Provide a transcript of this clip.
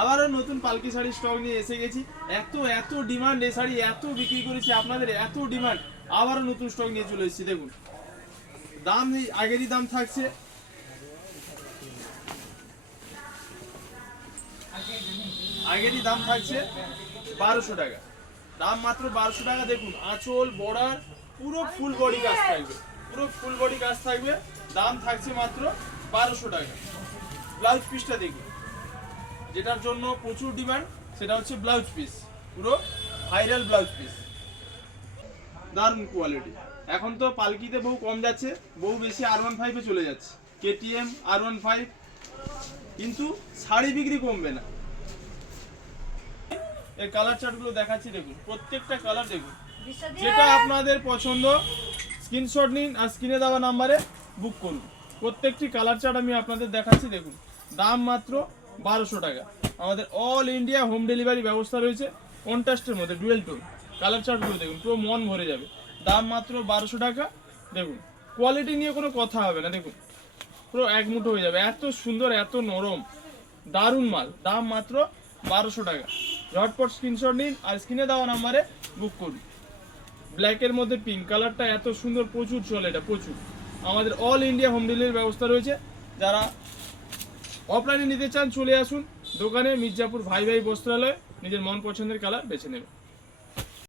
আবারও নতুন পালকি শাড়ি স্টক নিয়ে এসে গেছি। এত ডিমান্ড, এই শাড়ি এত বিক্রি করেছি, আপনাদের এত ডিমান্ড, আবারও নতুন স্টক নিয়ে চলে এসেছি। দেখুন দাম আগেরই দাম থাকছে, আগেরই দাম থাকছে 1200 টাকা, দাম মাত্র 1200 টাকা। দেখুন আঁচল বর্ডার পুরো ফুল বডি কাজ থাকবে, পুরো ফুল বডি কাজ থাকবে, দাম থাকছে মাত্র 1200 টাকা। ব্লাউজ পিসটা দেখুন, যেটার জন্য প্রচুর ডিমান্ড সেটা হচ্ছে ব্লাউজ পিস, পুরো ভাইরাল ব্লাউজ পিস, দারুণ কোয়ালিটি। এখন তো পালকিতে বহু কম যাচ্ছে, বহু বেশি R15 এ চলে যাচ্ছে, KTM R15, কিন্তু শাড়ি বিক্রি কমবে না। এই কালার চার্টগুলো দেখাচ্ছি, দেখুন প্রত্যেকটা কালার দেখুন, যেটা আপনাদের পছন্দ স্ক্রিনশট নিন আর স্ক্রিনে দেওয়া নাম্বারে বুক করুন। প্রত্যেকটি কালার চার্ট আমি আপনাদের দেখাচ্ছি, দেখুন দাম মাত্র 1200 টাকা। আমাদের অল ইন্ডিয়া হোম ডেলিভারি ব্যবস্থা রয়েছে, কন্ট্রাস্টের মধ্যে ডুয়েল টোন। কালার চার্টগুলো দেখুন, পুরো মন ভরে যাবে, দাম মাত্র 1200 টাকা। দেখুন কোয়ালিটি নিয়ে কোনো কথা হবে না, দেখুন পুরো এক মুঠো হয়ে যাবে, এত সুন্দর এত নরম দারুণ মাল, দাম মাত্র 1200 টাকা। ঝটপট স্ক্রিনশট নিন আর স্ক্রিনে দেওয়া নাম্বারে বুক করুন। ব্ল্যাকের মধ্যে পিঙ্ক কালারটা এত সুন্দর, প্রচুর চলে এটা, প্রচুর। আমাদের অল ইন্ডিয়া হোম ডেলিভারি ব্যবস্থা রয়েছে, যারা অফলাইনে নিতে চান চলে আসুন দোকানে, মির্জাপুর ভাই ভাই বস্ত্রালয়, নিজের মন পছন্দের কালার বেছে নেবেন।